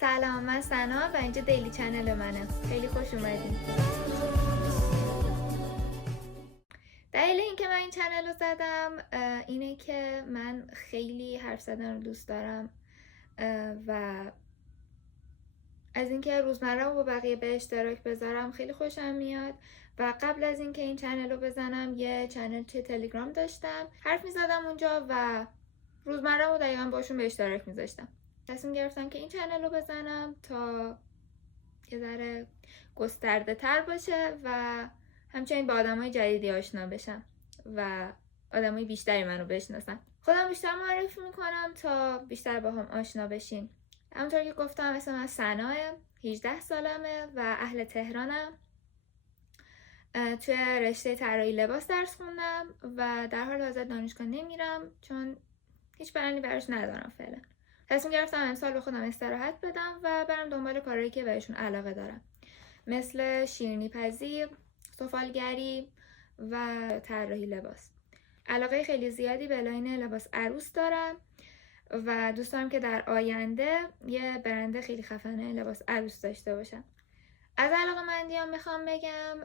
سلام، من سنا و اینجا دیلی چنل منه. خیلی خوش اومدین. دلیل اینکه من این چنل رو زدم اینه که من خیلی حرف زدن رو دوست دارم و از اینکه روزمره رو با بقیه به اشتراک بذارم خیلی خوشم میاد. و قبل از اینکه این چنل رو بزنم یه چنل توی تلگرام داشتم، حرف میزدم اونجا و روزمره رو دقیقا باشون به اشتراک میذاشتم. تصمیم گرفتم که این چنل رو بزنم تا یه ذره گسترده تر باشه و همچنین با آدمای جدیدی آشنا بشم و آدمای بیشتری منو بشناسن. خودم بیشتر معرفی میکنم تا بیشتر با هم آشنا بشین. همونطور که گفتم اسم من سناه، 18 سالمه و اهل تهرانم. توی رشته طراحی لباس درس خوندم و در حال حاضر دانشگاه نمیرم چون هیچ پلنی براش ندارم فعلا. تصمیم گرفتم امسال به خودم استراحت بدم و برم دنبال کارهایی که بهشون علاقه دارم، مثل شیرینی پزی، سفالگری و طراحی لباس. علاقه خیلی زیادی به لاین لباس عروس دارم و دوست دارم که در آینده یه برند خیلی خفنه لباس عروس داشته باشم. از علاقه‌مندیام میخوام بگم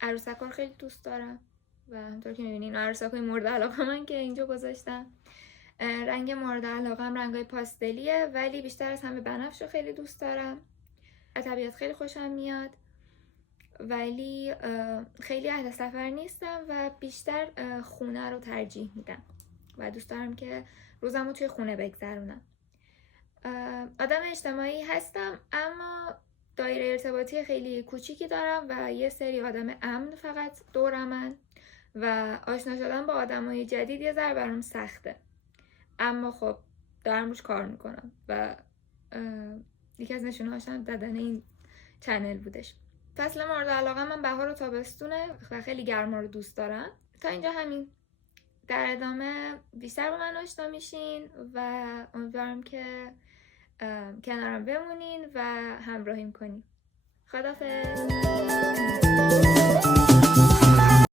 عروسک‌ها خیلی دوست دارم و همونطور که میبینین عروسک‌های مورد علاقه من که اینجا گذاشتم. رنگ مورد علاقه‌ام رنگای پاستلیه، ولی بیشتر از همه بنفش رو خیلی دوست دارم. از طبیعت خیلی خوشم میاد، ولی خیلی اهل سفر نیستم و بیشتر خونه رو ترجیح میدم و دوست دارم که روزم رو توی خونه بگذرونم. آدم اجتماعی هستم اما دایره ارتباطی خیلی کوچیکی دارم و یه سری آدم امن فقط دورمن و آشنا شدن با آدمای جدید یه ذره برام سخته، اما خب دارم روش کار میکنم و یکی از نشونه هاشم دادن این چنل بودش. فصل مورد علاقه من بهار و تابستونه و خیلی گرما رو دوست دارم. تا اینجا همین. در ادامه بیشتر با من آشنا میشین و امیدوارم که کنارم بمونین و همراهیم کنین. خداحافظ.